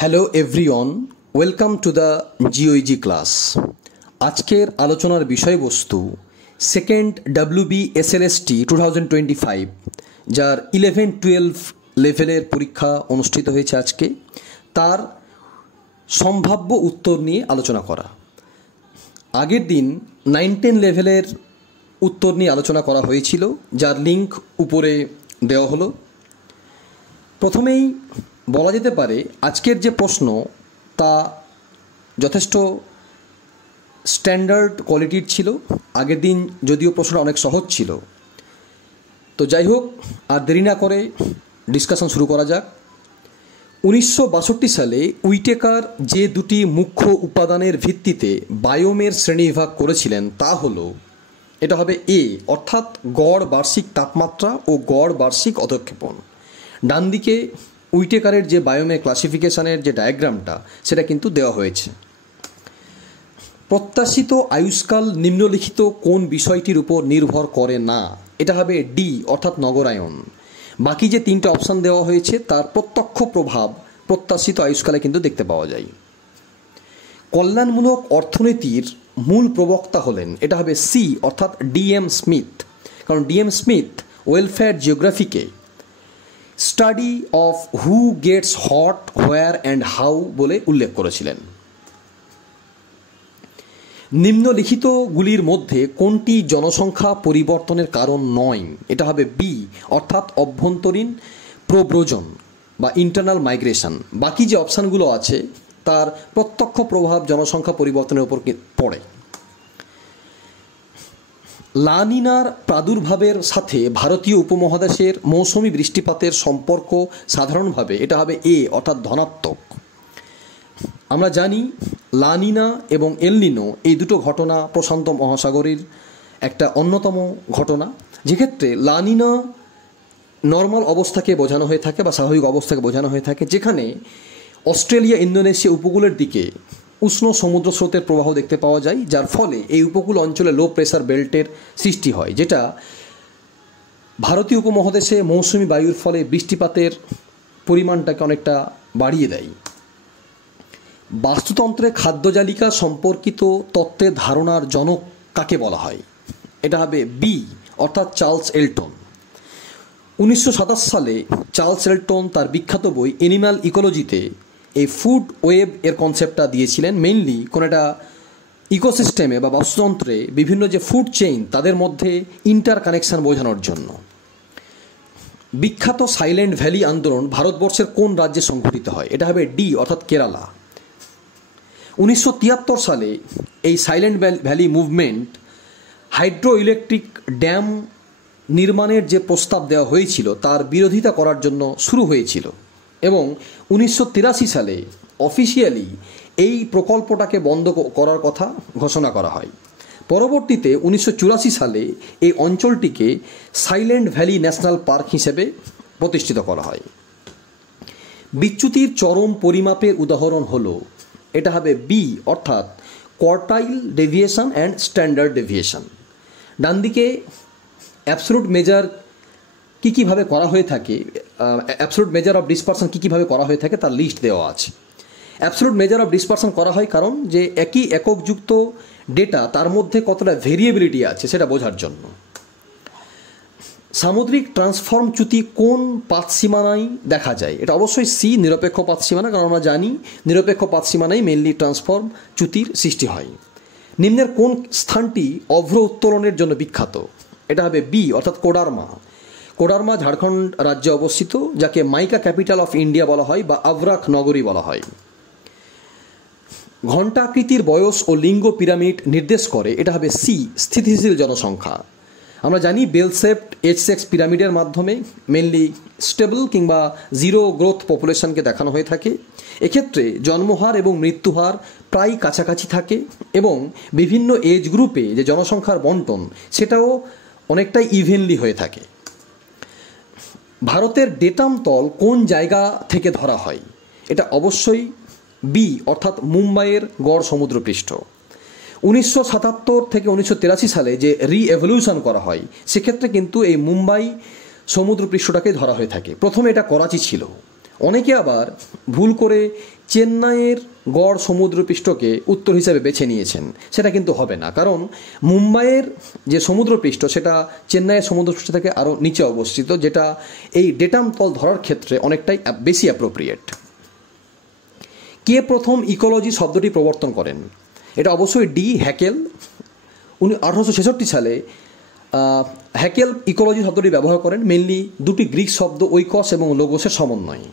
Hello everyone, welcome to the GEOG class. আজকের আলোচনার বিষয়বস্তু সেকেন্ড WBSLST 2025, যার 11-12 লেভেলের পরীক্ষা অনুষ্ঠিত হয়েছে আজকে, তার সম্ভাব্য উত্তর নিয়ে আলোচনা করা। আগের দিন 9-10 লেভেলের উত্তর নিয়ে আলোচনা করা হয়েছিল, যার লিঙ্ক উপরে দেওয়া হলো। প্রথমেই বলা যেতে পারে আজকের যে প্রশ্ন তা যথেষ্ট স্ট্যান্ডার্ড কোয়ালিটির ছিল। আগের দিন যদিও প্রশ্নটা অনেক সহজ ছিল, তো যাই হোক, আর দেরি না করে ডিসকাশন শুরু করা যাক। 1962 সালে উইটেকার যে দুটি মুখ্য উপাদানের ভিত্তিতে বায়োমের শ্রেণীবিভাগ করেছিলেন তা হলো, এটা হবে এ অর্থাৎ গড় বার্ষিক তাপমাত্রা ও গড় বার্ষিক অধঃক্ষেপণ। ডান দিকে উইটেকারের যে বায়োমে ক্লাসিফিকেশনের যে ডায়াগ্রামটা সেটা কিন্তু দেওয়া হয়েছে। প্রত্যাশিত আয়ুষ্কাল নিম্নলিখিত কোন বিষয়টির উপর নির্ভর করে না? এটা হবে ডি অর্থাৎ নগরায়ন। বাকি যে তিনটে অপশান দেওয়া হয়েছে তার প্রত্যক্ষ প্রভাব প্রত্যাশিত আয়ুষ্কালে কিন্তু দেখতে পাওয়া যায়। কল্যাণমূলক অর্থনীতির মূল প্রবক্তা হলেন, এটা হবে সি অর্থাৎ DM স্মিথ। কারণ DM স্মিথ ওয়েলফেয়ার জিওগ্রাফিকে study of who gets what, where and how বলে উল্লেখ করেছিলেন। নিম্নলিখিতগুলির মধ্যে কোনটি জনসংখ্যা পরিবর্তনের কারণ নয়? এটা হবে বি অর্থাৎ অভ্যন্তরীণ প্রব্রজন বা ইন্টারনাল মাইগ্রেশন। বাকি যে অপশানগুলো আছে তার প্রত্যক্ষ প্রভাব জনসংখ্যা পরিবর্তনের উপর পড়ে। লা নিনার প্রাদুর্ভাবের সাথে ভারতীয় উপমহাদেশের মৌসুমি বৃষ্টিপাতের সম্পর্ক সাধারণভাবে, এটা হবে এ অর্থাৎ ধনাত্মক। আমরা জানি লা নিনা এবং এল নিনো এই দুটো ঘটনা প্রশান্ত মহাসাগরের একটা অন্যতম ঘটনা, যেক্ষেত্রে লা নিনা নর্মাল অবস্থাকে বোঝানো হয়ে থাকে বা স্বাভাবিক অবস্থাকে বোঝানো হয়ে থাকে, যেখানে অস্ট্রেলিয়া ইন্দোনেশিয়া উপকূলের দিকে উষ্ণ সমুদ্র স্রোতের প্রবাহ দেখতে পাওয়া যায়, যার ফলে এই উপকূল অঞ্চলে লো প্রেসার বেল্টের সৃষ্টি হয়, যেটা ভারতীয় উপমহাদেশে মৌসুমি বায়ুর ফলে বৃষ্টিপাতের পরিমাণটাকে অনেকটা বাড়িয়ে দেয়। বাস্তুতন্ত্রে খাদ্যজালিকা সম্পর্কিত তত্ত্বের ধারণার জনক কাকে বলা হয়? এটা হবে বি অর্থাৎ চার্লস এলটন। 1927 সালে চার্লস এলটন তার বিখ্যাত বই অ্যানিম্যাল ইকোলজিতে এই ফুড ওয়েব এর কনসেপ্টটা দিয়েছিলেন, মেইনলি কোনো একটা ইকোসিস্টেমে বা বাস্তুতন্ত্রে বিভিন্ন যে ফুড চেইন তাদের মধ্যে ইন্টার কানেকশান বোঝানোর জন্য। বিখ্যাত সাইলেন্ট ভ্যালি আন্দোলন ভারতবর্ষের কোন রাজ্যে সংঘটিত হয়? এটা হবে ডি অর্থাৎ কেরালা। 1973 সালে এই Silent Valley movement hydro electric dam নির্মাণের যে প্রস্তাব দেওয়া হয়েছিল তার বিরোধিতা করার জন্য শুরু হয়েছিল, এবং 1983 সালে অফিসিয়ালি এই প্রকল্পটাকে বন্ধ করার কথা ঘোষণা করা হয়। পরবর্তীতে 1984 সালে এই অঞ্চলটিকে সাইলেন্ট ভ্যালি ন্যাশনাল পার্ক হিসেবে প্রতিষ্ঠিত করা হয়। বিচ্যুতির চরম পরিমাপের উদাহরণ হলো, এটা হবে বি অর্থাৎ quartile deviation and standard deviation. ডান দিকে অ্যাবসলুট মেজার কীভাবে করা হয়ে থাকে, অ্যাবসলুট মেজার অফ ডিসপারশন কীভাবে করা হয়ে থাকে তার লিস্ট দেওয়া আছে। অ্যাবসলুট মেজার অফ ডিসপারশন করা হয় কারণ যে একই এককযুক্ত ডেটা তার মধ্যে কতটা ভেরিয়েবিলিটি আছে সেটা বোঝার জন্য। সামুদ্রিক ট্রান্সফর্ম চ্যুতি কোন পাতসীমানায় দেখা যায়? এটা অবশ্যই সি নিরপেক্ষ পাতসীমানা, কারণ আমরা জানি নিরপেক্ষ পাতসীমানায় মেনলি ট্রান্সফর্ম চ্যুতির সৃষ্টি হয়। নিম্নের কোন স্থানটি অভ্র উত্তোলনের জন্য বিখ্যাত? এটা হবে বি অর্থাৎ কোডারমা। কোডারমা ঝাড়খণ্ড রাজ্যে অবস্থিত, যাকে মাইকা ক্যাপিটাল অফ ইন্ডিয়া বলা হয় বা আভরাক নগরী বলা হয়। ঘণ্টাকৃতির বয়স ও লিঙ্গ পিরামিড নির্দেশ করে, এটা হবে সি স্থিতিশীল জনসংখ্যা। আমরা জানি বেল শেপড H6 পিরামিডের মাধ্যমে মেনলি স্টেবল কিংবা জিরো গ্রোথ পপুলেশনকে দেখানো হয়ে থাকে। এক্ষেত্রে জন্মহার এবং মৃত্যুহার প্রায় কাছাকাছি থাকে, এবং বিভিন্ন এজ গ্রুপে যে জনসংখ্যার বন্টন সেটাও অনেকটাই ইভেনলি হয়ে থাকে। ভারতের ডেটাম তল কোন জায়গা থেকে ধরা হয়? এটা অবশ্যই বি অর্থাৎ মুম্বাইয়ের গড় সমুদ্রপৃষ্ঠ। 1977 থেকে 1983 সালে যে রিএভলিউশন করা হয় সেক্ষেত্রে কিন্তু এই মুম্বাই সমুদ্রপৃষ্ঠটাকে ধরা হয়ে থাকে। প্রথমে এটা করাচি ছিল, অনেকে আবার ভুল করে চেন্নাইয়ের গড় সমুদ্রপৃষ্ঠকে উত্তর হিসাবে বেছে নিয়েছেন। সেটা কিন্তু হবে না, কারণ মুম্বাইয়ের যে সমুদ্রপৃষ্ঠ সেটা চেন্নাইয়ের সমুদ্রপৃষ্ঠ থেকে আরও নিচে অবস্থিত, যেটা এই ডেটাম তল ধরার ক্ষেত্রে অনেকটাই বেশি অ্যাপ্রোপ্রিয়েট। কে প্রথম ইকোলজি শব্দটি প্রবর্তন করেন? এটা অবশ্যই ডি, হ্যাকেল। 1866 সালে হ্যাকেল ইকোলজি শব্দটি ব্যবহার করেন, মেনলি দুটি গ্রিক শব্দ ঐকস এবং লোগোসের সমন্বয়ে।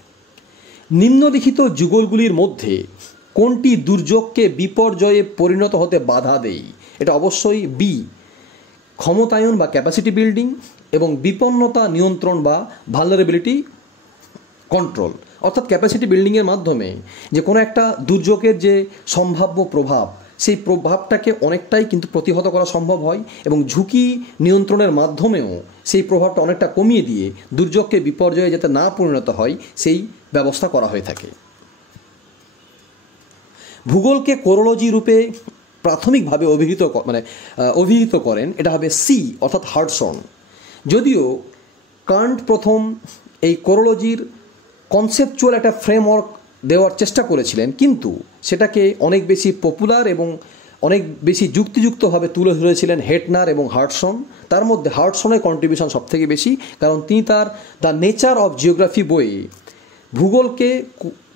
নিম্নলিখিত যুগলগুলির মধ্যে কোনটি দুর্যোগকে বিপর্যয়ে পরিণত হতে বাধা দেয়? এটা অবশ্যই বি, ক্ষমতায়ন বা ক্যাপাসিটি বিল্ডিং, এবং বিপন্নতা নিয়ন্ত্রণ বা ভালনারেবিলিটি কন্ট্রোল। অর্থাৎ ক্যাপাসিটি বিল্ডিংয়ের মাধ্যমে যে কোনো একটা দুর্যোগের যে সম্ভাব্য প্রভাব, সেই প্রভাবটাকে অনেকটাই কিন্তু প্রতিহত করা সম্ভব হয়, এবং ঝুঁকি নিয়ন্ত্রণের মাধ্যমেও সেই প্রভাবটা অনেকটা কমিয়ে দিয়ে দুর্যোগকে বিপর্যয়ে যাতে না পরিণত হয় সেই ব্যবস্থা করা হয়ে থাকে। ভূগোলকে কোরোলজি রূপে প্রাথমিকভাবে অভিহিত করেন, এটা হবে সি অর্থাৎ হার্ডসন। যদিও কান্ট প্রথম এই কোরোলজির কনসেপচুয়াল একটা ফ্রেমওয়ার্ক দেওয়ার চেষ্টা করেছিলেন, কিন্তু সেটাকে অনেক বেশি পপুলার এবং অনেক বেশি যুক্তিযুক্তভাবে তুলে ধরেছিলেন হেটনার এবং হার্ডসন। তার মধ্যে হার্ডসনের কন্ট্রিবিউশন সবথেকে বেশি, কারণ তিনি তার দ্য নেচার অফ জিওগ্রাফি বইয়ে ভূগোলকে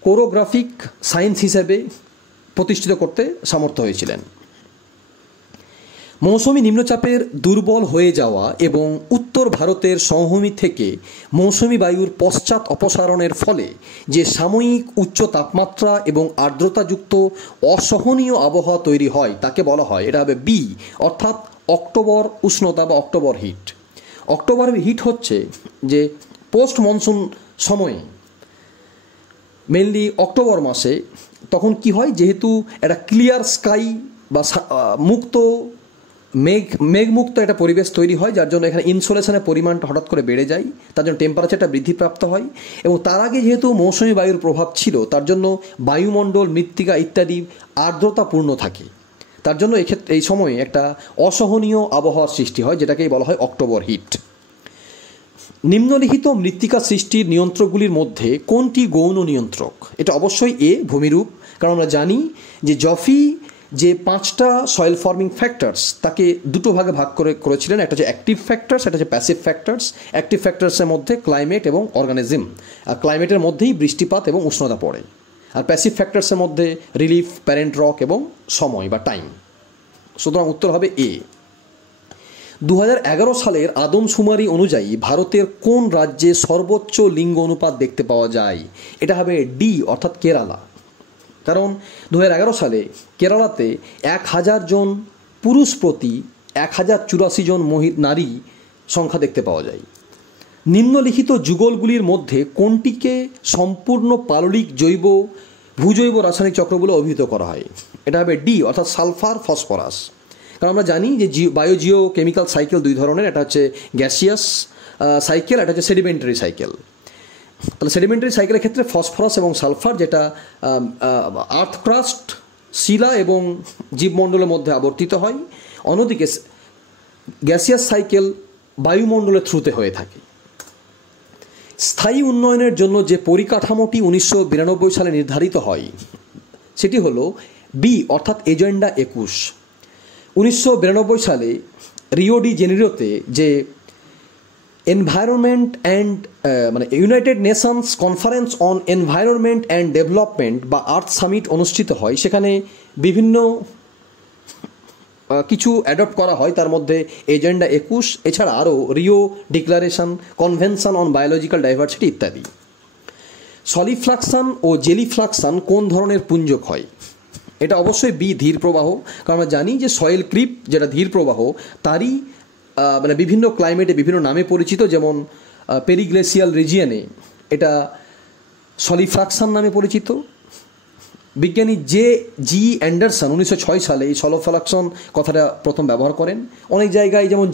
কোরোগ্রাফিক সায়েন্স হিসেবে প্রতিষ্ঠিত করতে সমর্থ হয়েছিলেন। মৌসুমী নিম্নচাপের দুর্বল হয়ে যাওয়া এবং উত্তর ভারতের সমভূমি থেকে মৌসুমী বায়ুর পশ্চাৎ অপসারণের ফলে যে সাময়িক উচ্চ তাপমাত্রা এবং আর্দ্রতাযুক্ত অসহনীয় আবহাওয়া তৈরি হয় তাকে বলা হয়, এটা হবে বি অর্থাৎ অক্টোবর উষ্ণতা বা অক্টোবর হিট। অক্টোবর হিট হচ্ছে যে পোস্ট মনসুন সময়ে, মেনলি অক্টোবর মাসে, তখন কি হয়, যেহেতু একটা ক্লিয়ার স্কাই বা মুক্ত মেঘমুক্ত একটা পরিবেশ তৈরি হয়, যার জন্য এখানে ইনসোলেশনের পরিমাণটা হঠাৎ করে বেড়ে যায়, তার জন্য টেম্পারেচারটা বৃদ্ধিপ্রাপ্ত হয়। এবং তার আগে যেহেতু মৌসুমী বায়ুর প্রভাব ছিল, তার জন্য বায়ুমণ্ডল, মৃত্তিকা ইত্যাদি আর্দ্রতাপূর্ণ থাকে, তার জন্য এক্ষেত্রে এই সময়ে একটা অসহনীয় আবহাওয়ার সৃষ্টি হয়, যেটাকেই বলা হয় অক্টোবর হিট। নিম্নলিখিত মৃত্তিকা সৃষ্টির নিয়ন্ত্রকগুলির মধ্যে কোনটি গৌণ নিয়ন্ত্রক? এটা অবশ্যই এ, ভূমিরূপ। কারণ আমরা জানি যে জফি যে 5টা সয়েল ফর্মিং ফ্যাক্টরস তাকে দুটো ভাগে ভাগ করেছিলেন, একটা হচ্ছে অ্যাক্টিভ ফ্যাক্টরস, একটা হচ্ছে প্যাসিভ ফ্যাক্টরস। অ্যাক্টিভ ফ্যাক্টরসের মধ্যে ক্লাইমেট এবং অর্গানিজম, আর ক্লাইমেটের মধ্যেই বৃষ্টিপাত এবং উষ্ণতা পড়ে। আর প্যাসিভ ফ্যাক্টরসের মধ্যে রিলিফ, প্যারেন্ট রক এবং সময় বা টাইম। সুতরাং উত্তর হবে এ। 2011 সালের আদমশুমারি অনুযায়ী ভারতের কোন রাজ্যে সর্বোচ্চ লিঙ্গ অনুপাত দেখতে পাওয়া যায়? এটা হবে ডি অর্থাৎ কেরালা। কারণ 2011 সালে কেরালাতে 1000 জন পুরুষ প্রতি 1084 জন নারী সংখ্যা দেখতে পাওয়া যায়। নিম্নলিখিত যুগলগুলির মধ্যে কোনটিকে সম্পূর্ণ পাললিক ভূজৈব রাসায়নিক চক্র বলে অভিহিত করা হয়? এটা হবে ডি অর্থাৎ সালফার ফসফরাস। কারণ আমরা জানি যে বায়োজিও কেমিক্যাল সাইকেল দুই ধরনের, একটা হচ্ছে গ্যাসিয়াস সাইকেল, একটা হচ্ছে সেডিমেন্টারি সাইকেল। তাহলে সেডিমেন্টারি সাইকেলের ক্ষেত্রে ফসফরাস এবং সালফার, যেটা আর্থ ক্রাস্ট, শিলা এবং জীবমণ্ডলের মধ্যে আবর্তিত হয়। অন্যদিকে গ্যাসিয়াস সাইকেল বায়ুমণ্ডলের থ্রুতে হয়ে থাকে। স্থায়ী উন্নয়নের জন্য যে পরিকাঠামোটি 1992 সালে নির্ধারিত হয় সেটি হলো বি অর্থাৎ এজেন্ডা 21। 1992 সালে রিও ডি জেনেরোতে যে environment and United Nations conference on environment and development বা আর্থ সামিট অনুষ্ঠিত হয়, সেখানে বিভিন্ন কিছু অ্যাডপ্ট করা হয়, তার মধ্যে এজেন্ডা 21, এছাড়া আরও Rio declaration, convention on biological diversity ইত্যাদি। সলিফ্লাকশন ও জেলিফ্লাকশন কোন ধরনের পুঞ্জক হয়? এটা অবশ্যই বি ধীর প্রবাহ। কারণ আমরা জানি যে সয়েল ক্রিপ যেটা ধীর প্রবাহ, তারই বিভিন্ন ক্লাইমেটে বিভিন্ন নামে পরিচিত, যেমন পেরিগ্লেসিয়াল রিজিয়নে এটা সলিফ্লাকশন নামে পরিচিত। বিজ্ঞানী জি অ্যান্ডারসন 1906 সালে এই সলিফ্লাকশন কথাটা প্রথম ব্যবহার করেন। অনেক জায়গায় যেমন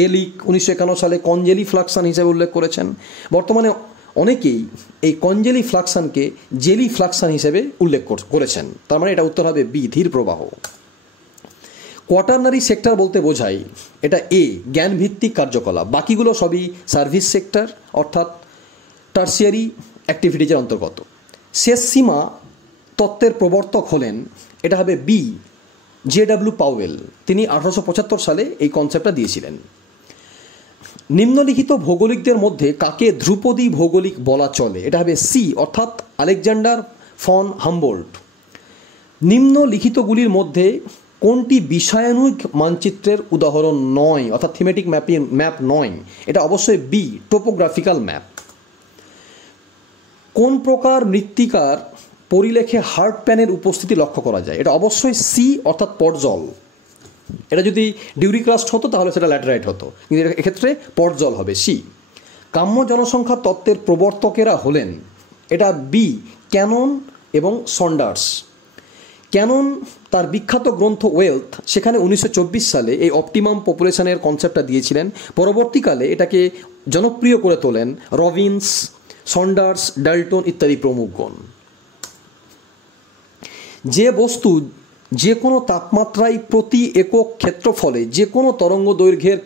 ডেলিক 1951 সালে কনজেলিফ্লাকশন হিসেবে উল্লেখ করেছেন। বর্তমানে অনেকেই এই কনজেলিফ্লাকশনকে জেলিফ্লাকশন হিসেবে উল্লেখ করেছেন। তার মানে এটা উত্তর হবে বি ধীর প্রবাহ। কোয়াটারনারি সেক্টর বলতে বোঝায়, এটা এ জ্ঞানভিত্তিক কার্যকলাপ, বাকিগুলো সবই সার্ভিস সেক্টর অর্থাৎ টার্সিয়ারি অ্যাক্টিভিটিজের অন্তর্গত। শেষ সীমা তত্ত্বের প্রবর্তক হলেন, এটা হবে বি জে.ডব্লিউ. পাওয়েল। তিনি 1875 সালে এই কনসেপ্টটা দিয়েছিলেন। নিম্নলিখিত ভৌগোলিকদের মধ্যে কাকে ধ্রুপদী ভৌগোলিক বলা চলে? এটা হবে সি অর্থাৎ আলেকজান্ডার ফন হামবোল্ট। নিম্নলিখিতগুলির মধ্যে কোনটি বিষয়ানুগ মানচিত্রের উদাহরণ নয় অর্থাৎ থিমেটিক ম্যাপ নয়? এটা অবশ্যই বি টোপোগ্রাফিক্যাল ম্যাপ। কোন প্রকার মৃত্তিকার পরিলেখে হার্ড প্যানের উপস্থিতি লক্ষ্য করা যায়? এটা অবশ্যই সি অর্থাৎ পটজল। এটা যদি ডিউরিক্রাস্ট হতো তাহলে সেটা ল্যাটেরাইট হতো, কিন্তু এক্ষেত্রে পটজল হবে সি। কাম্য জনসংখ্যা তত্ত্বের প্রবর্তকেরা হলেন, এটা বি ক্যানন এবং সন্ডার্স। ক্যানন তার বিখ্যাত গ্রন্থ ওয়েলথ, সেখানে 1924 সালে এই অপটিমাম পপুলেশনের কনসেপ্টটা দিয়েছিলেন। পরবর্তীকালে এটাকে জনপ্রিয় করে তোলেন রবিন্স, সন্ডার্স, ডাল্টন ইত্যাদি প্রমুখগণ। যে বস্তু যে কোনো তাপমাত্রায় প্রতি একক ক্ষেত্রফলে যে কোনো তরঙ্গ দৈর্ঘ্যের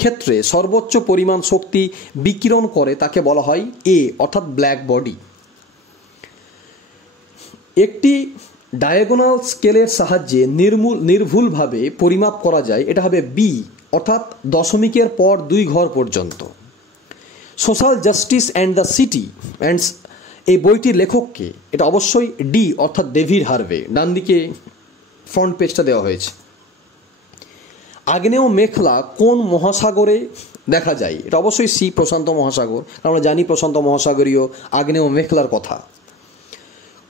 ক্ষেত্রে সর্বোচ্চ পরিমাণ শক্তি বিকিরণ করে তাকে বলা হয় এ অর্থাৎ ব্ল্যাক বডি। একটি ডায়াগোনাল স্কেলের সাহায্যে নির্ভুলভাবে পরিমাপ করা যায়, এটা হবে বি অর্থাৎ দশমিকের পর 2 ঘর পর্যন্ত। Social justice and the city and এই বইটির লেখককে? এটা অবশ্যই ডি অর্থাৎ ডেভিড হার্ভে। ডান দিকে ফ্রন্ট পেজটা দেওয়া হয়েছে। আগ্নেয় মেখলা কোন মহাসাগরে দেখা যায়? এটা অবশ্যই সি প্রশান্ত মহাসাগর, কারণ আমরা জানি প্রশান্ত মহাসাগরীয় আগ্নেয় মেখলার কথা।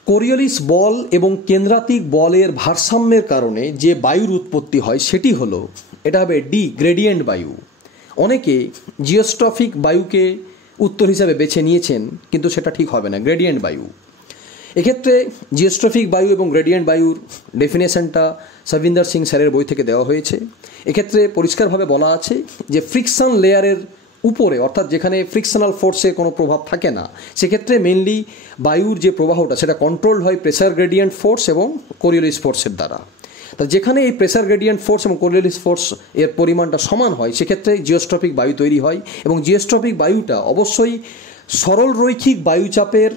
কোরিওলিস বল এবং কেন্দ্রাতিক বলের ভারসাম্যের কারণে যে বায়ুর উৎপত্তি হয় সেটি হলো, এটা হবে ডি গ্রেডিয়েন্ট বায়ু। অনেকে জিওস্ট্রফিক বায়ুকে উত্তর হিসাবে বেছে নিয়েছেন, কিন্তু সেটা ঠিক হবে না, গ্রেডিয়েন্ট বায়ু। এক্ষেত্রে জিওস্ট্রফিক বায়ু এবং গ্রেডিয়েন্ট বায়ুর ডেফিনেশনটা সবিন্দর সিং স্যারের বই থেকে দেওয়া হয়েছে। এক্ষেত্রে পরিষ্কারভাবে বলা আছে যে ফ্রিকশন লেয়ারের উপরে অর্থাৎ যেখানে ফ্রিকশনাল ফোর্সের কোনো প্রভাব থাকে না, সেক্ষেত্রে মেনলি বায়ুর যে প্রবাহটা সেটা কন্ট্রোলড হয় প্রেসার গ্রেডিয়েন্ট ফোর্স এবং কোরিওলিস ফোর্সের দ্বারা। তা যেখানে এই প্রেসার গ্রেডিয়েন্ট ফোর্স এবং কোরিওলিস ফোর্স এর পরিমাণটা সমান হয় সেক্ষেত্রে জিওস্ট্রফিক বায়ু তৈরি হয়, এবং জিওস্ট্রফিক বায়ুটা অবশ্যই সরল রৈখিক বায়ুচাপের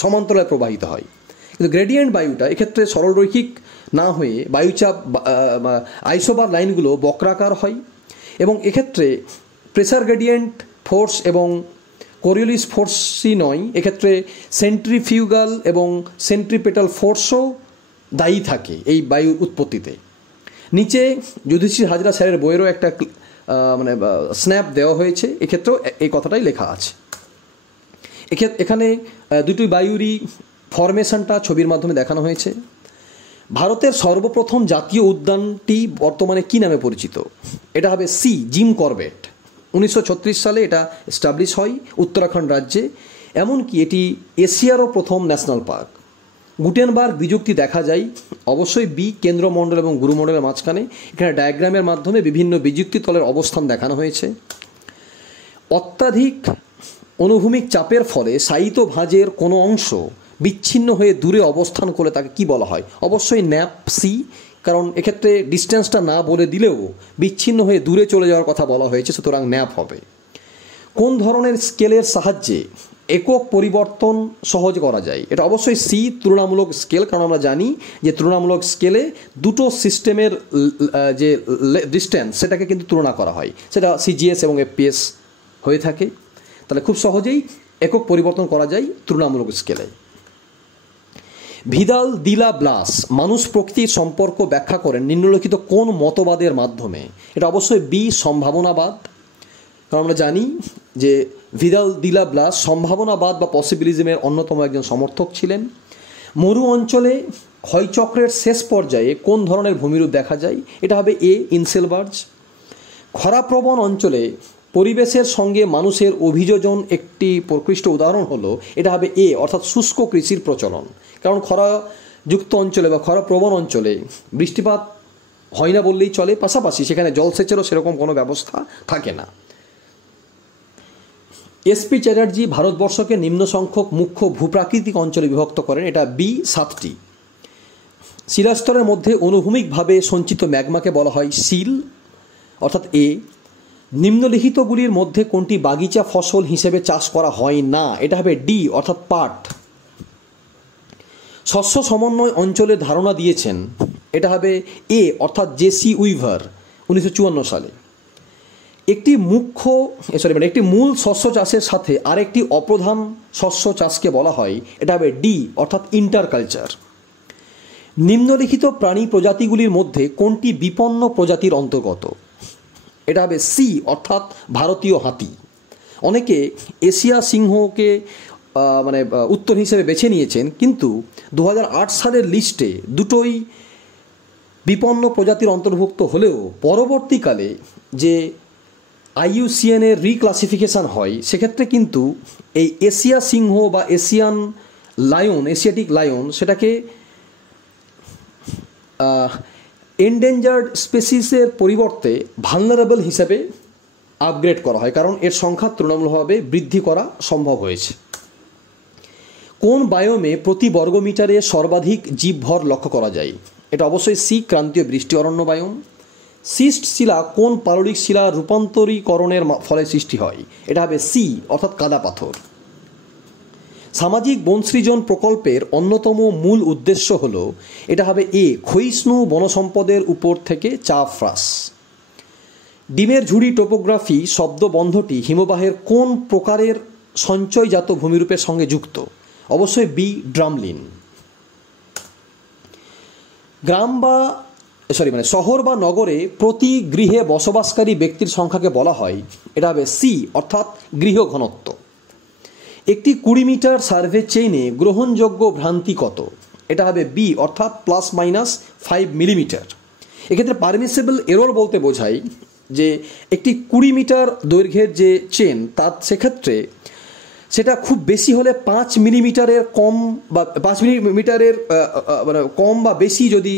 সমান্তরালে প্রবাহিত হয়। কিন্তু গ্রেডিয়েন্ট বায়ুটা এক্ষেত্রে সরল রৈখিক না হয়ে বায়ুচাপ আইসোবার লাইনগুলো বক্রাকার হয়, এবং এক্ষেত্রে প্রেসার গ্রেডিয়েন্ট ফোর্স এবং কোরিওলিস ফোর্সই নয়, এক্ষেত্রে সেন্ট্রিফিউগাল এবং সেন্ট্রিপেটাল ফোর্সও দায়ী থাকে এই বায়ুর উৎপত্তিতে। নিচে যুধিষ্ঠির হাজরা স্যারের বইয়েরও একটা স্ন্যাপ দেওয়া হয়েছে, এক্ষেত্রেও এই কথাটাই লেখা আছে। এখানে দুটি বায়ুরই ফরমেশনটা ছবির মাধ্যমে দেখানো হয়েছে। ভারতের সর্বপ্রথম জাতীয় উদ্যানটি বর্তমানে কী নামে পরিচিত? এটা হবে সি জিম করবেট। 1936 সালে এটা এস্টাবলিশ হয় উত্তরাখণ্ড রাজ্যে। এমনকি এটি এশিয়ারও প্রথম ন্যাশনাল পার্ক। গুটেনবার্গ বিযুক্তি দেখা যায় অবশ্যই বি কেন্দ্রমণ্ডল এবং গুরুমণ্ডলের মাঝখানে। এখানে ডায়াগ্রামের মাধ্যমে বিভিন্ন বিযুক্তি তলের অবস্থান দেখানো হয়েছে। অত্যাধিক অনুভূমিক চাপের ফলে শায়িত ভাঁজের কোনো অংশ বিচ্ছিন্ন হয়ে দূরে অবস্থান করলে তাকে কি বলা হয়? অবশ্যই ন্যাপ সি, কারণ এক্ষেত্রে ডিস্টেন্সটা না বলে দিলেও বিচ্ছিন্ন হয়ে দূরে চলে যাওয়ার কথা বলা হয়েছে, সুতরাং ন্যাপ হবে। কোন ধরনের স্কেলের সাহায্যে একক পরিবর্তন সহজ করা যায়? এটা অবশ্যই সি তুলনামূলক স্কেল, কারণ আমরা জানি যে তুলনামূলক স্কেলে দুটো সিস্টেমের যে ডিস্টেন্স সেটাকে কিন্তু তুলনা করা হয়, সেটা সিজিএস এবং এফপিএস হয়ে থাকে। তাহলে খুব সহজেই একক পরিবর্তন করা যায় তুলনামূলক স্কেলে। ভিদাল দিলা ব্লাস মানুষ প্রকৃতির সম্পর্ক ব্যাখ্যা করেন নিম্নলিখিত কোন মতবাদের মাধ্যমে? এটা অবশ্যই বি সম্ভাবনাবাদ, কারণ আমরা জানি যে ভিদাল দিলা ব্লাস সম্ভাবনাবাদ বা পসিবিলিজমের অন্যতম একজন সমর্থক ছিলেন। মরু অঞ্চলে ক্ষয়চক্রের শেষ পর্যায়ে কোন ধরনের ভূমিরূপ দেখা যায়? এটা হবে এ ইনসেলবার্জ। খরাপ্রবণ অঞ্চলে পরিবেশের সঙ্গে মানুষের অভিযোজন একটি প্রকৃষ্ট উদাহরণ হলো, এটা হবে এ অর্থাৎ শুষ্ক কৃষির প্রচলন। কারণ খরাযুক্ত অঞ্চলে বা খরাপ্রবণ অঞ্চলে বৃষ্টিপাত হয় না বললেই চলে, পাশাপাশি সেখানে জলসেচেরও সেরকম কোনো ব্যবস্থা থাকে না। এসপি চ্যাটার্জি ভারতবর্ষকে নিম্ন সংখ্যক মুখ্য ভূপ্রাকৃতিক অঞ্চলে বিভক্ত করেন, এটা বি 7টি। শিলাস্তরের মধ্যে অনুভূমিকভাবে সঞ্চিত ম্যাগমাকে বলা হয় শিল অর্থাৎ এ। নিম্নলিখিতগুলির মধ্যে কোনটি বাগিচা ফসল হিসেবে চাষ করা হয় না? এটা হবে ডি অর্থাৎ পাট। শস্য সমন্বয় অঞ্চলের ধারণা দিয়েছেন, এটা হবে এ অর্থাৎ জেসি উইভার 1954 সালে। একটি একটি মূল শস্য চাষের সাথে আরেকটি অপ্রধান শস্য চাষকে বলা হয়, এটা হবে ডি অর্থাৎ ইন্টারকালচার। নিম্নলিখিত প্রাণী প্রজাতিগুলির মধ্যে কোনটি বিপন্ন প্রজাতির অন্তর্গত? এটা হবে সি অর্থাৎ ভারতীয় হাতি। অনেকে এশিয়া সিংহকে উত্তর হিসেবে বেছে নিয়েছেন, কিন্তু 2008 সালের লিস্টে দুটোই বিপন্ন প্রজাতির অন্তর্ভুক্ত হলেও পরবর্তীকালে যে IUCN এর রিক্লাসিফিকেশান হয় সেক্ষেত্রে কিন্তু এই এশিয়া সিংহ বা এশিয়াটিক লায়ন সেটাকে এন্ডেঞ্জার্ড স্পেসিসের পরিবর্তে ভালনারেবল হিসেবে আপগ্রেড করা হয়, কারণ এর সংখ্যা তুলনামূলকভাবে বৃদ্ধি করা সম্ভব হয়েছে। কোন বায়োমে প্রতি বর্গমিটারে সর্বাধিক জীবভর লক্ষ্য করা যায়? এটা অবশ্যই সি ক্রান্তীয় বৃষ্টি অরণ্য বায়োম। সিস্ট শিলা কোন পাললিক শিলা রূপান্তরীকরণের ফলে সৃষ্টি হয়? এটা হবে সি অর্থাৎ কাদা পাথর। সামাজিক বনসৃজন প্রকল্পের অন্যতম মূল উদ্দেশ্য হল, এটা হবে এ ক্ষয়িষ্ণু বনসম্পদের উপর থেকে চাপ হ্রাস। ডিমের ঝুড়ি টোপোগ্রাফি শব্দবন্ধটি হিমবাহের কোন প্রকারের সঞ্চয়জাত ভূমিরূপের সঙ্গে যুক্ত? অবশ্যই বি ড্রামলিন। শহর বা নগরে প্রতি গৃহে বসবাসকারী ব্যক্তির সংখ্যাকে বলা হয়, এটা হবে সি অর্থাৎ গৃহ ঘনত্ব। একটি 20 মিটার সার্ভে চেইনে গ্রহণযোগ্য ভ্রান্তি কত? এটা হবে বি অর্থাৎ ±5 মিলিমিটার। এক্ষেত্রে পারমিসেবল এরর বলতে বোঝায় যে একটি 20 মিটার দৈর্ঘ্যের যে চেন তার সেক্ষেত্রে সেটা খুব বেশি হলে 5 মিলিমিটারের কম বা 5 মিলিমিটারের কম বা বেশি যদি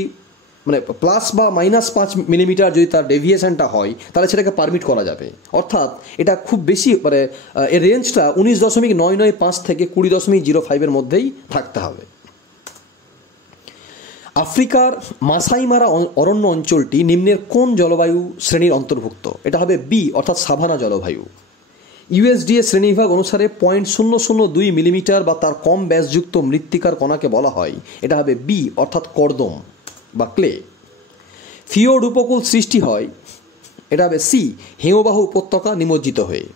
প্লাস বা -5 মিলিমিটার যদি তার ডেভিয়েশনটা হয় তাহলে সেটাকে পারমিট করা যাবে। অর্থাৎ এটা খুব বেশি এর রেঞ্জটা 19.995 থেকে 20.05 মধ্যেই থাকতে হবে। আফ্রিকার মাসাই মারা অরণ্য অঞ্চলটি নিম্নের কোন জলবায়ু শ্রেণীর অন্তর্ভুক্ত? এটা হবে বি অর্থাৎ সাভানা জলবায়ু। USDA শ্রেণীবিভাগ অনুসারে 0.002 মিলিমিটার বা তার কম ব্যাসযুক্ত মৃত্তিকার কণাকে বলা হয়, এটা হবে বি অর্থাৎ কর্দম বা ক্লে। ফিওর্ড উপকূল সৃষ্টি হয়, এটা হবে সি হিমবাহ উপত্যকা নিমজ্জিত হয়ে।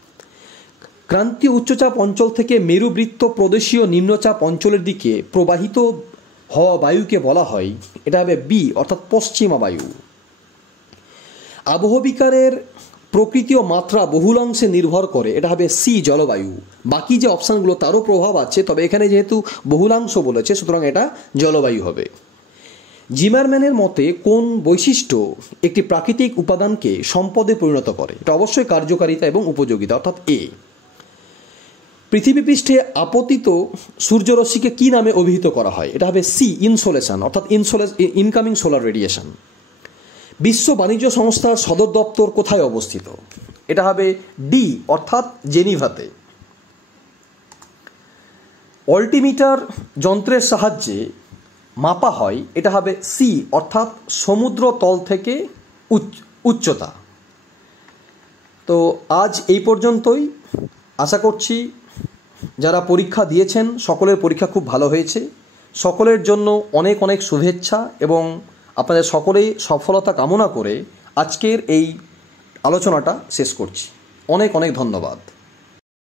ক্রান্তীয় উচ্চচাপ অঞ্চল থেকে মেরুবৃত্ত প্রদেশীয় নিম্নচাপ অঞ্চলের দিকে প্রবাহিত হওয়া বায়ুকে বলা হয়, এটা হবে বি অর্থাৎ পশ্চিমা বায়ু। আবহবিকারের প্রকৃতি ও মাত্রা বহুলাংশে নির্ভর করে, এটা হবে সি জলবায়ু। বাকি যে অপশানগুলো তারও প্রভাব আছে, তবে এখানে যেহেতু বহুলাংশ বলেছে সুতরাং এটা জলবায়ু হবে। জিমারম্যানের মতে কোন বৈশিষ্ট্য একটি প্রাকৃতিক উপাদানকে সম্পদে পরিণত করে? এটা অবশ্যই কার্যকারিতা এবং উপযোগিতা অর্থাৎ এ। পৃথিবীপৃষ্ঠে আপতিত সূর্যরশ্মিকে কী নামে অভিহিত করা হয়? এটা হবে সি ইনসোলেশন অর্থাৎ ইনকামিং সোলার রেডিয়েশন। বিশ্ব বাণিজ্য সংস্থার সদর দপ্তর কোথায় অবস্থিত? এটা হবে ডি অর্থাৎ জেনিভাতে। অল্টিমিটার যন্ত্রের সাহায্যে মাপা হয়, এটা হবে সি অর্থাৎ সমুদ্র তল থেকে উচ্চতা। তো আজ এই পর্যন্তই। আশা করছি যারা পরীক্ষা দিয়েছেন সকলের পরীক্ষা খুব ভালো হয়েছে। সকলের জন্য অনেক অনেক শুভেচ্ছা এবং আপনাদের সকলেই সফলতা কামনা করে আজকের এই আলোচনাটা শেষ করছি। অনেক অনেক ধন্যবাদ।